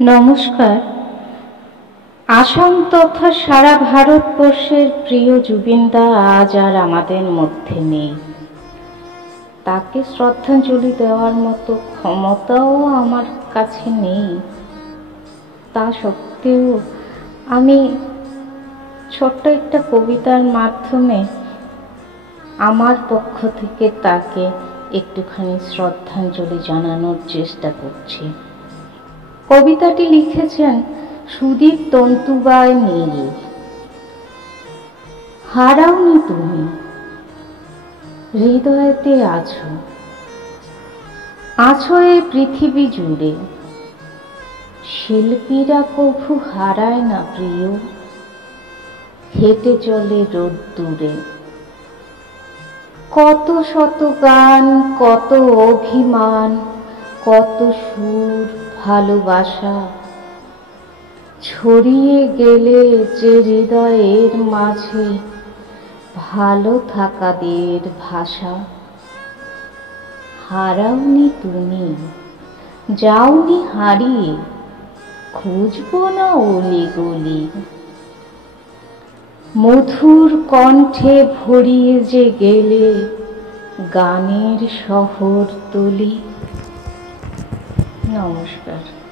নমস্কার। আসাম তথা সারা ভারতবর্ষের প্রিয় জুবিনদা আজ আর আমাদের মধ্যে নেই। তাকে শ্রদ্ধাঞ্জলি দেওয়ার মতো ক্ষমতাও আমার কাছে নেই। তা সত্ত্বেও আমি ছোট্ট একটা কবিতার মাধ্যমে আমার পক্ষ থেকে তাকে একটুখানি শ্রদ্ধাঞ্জলি জানানোর চেষ্টা করছি। কবিতাটি লিখেছেন সুদীপ তন্তুবায় নীল। হারাওনি তুমি, হৃদয়েতে আছো, আছো এই পৃথিবী জুড়ে। শিল্পীরা কভু হারায় না প্রিয়, হেঁটে চলে রোদ্দুরে। কত শত গান, কত অভিমান, কত সুর, ভালোবাসা ছড়িয়ে গেলে যে হৃদয়ের মাঝে ভালো থাকাদের ভাষা। হারাওনি তুমি, যাওনি হারিয়ে, খুঁজবো না অলি গলি। মধুর কণ্ঠে ভরিয়ে যে গেলে গানের শহরতলি। নমস্কার।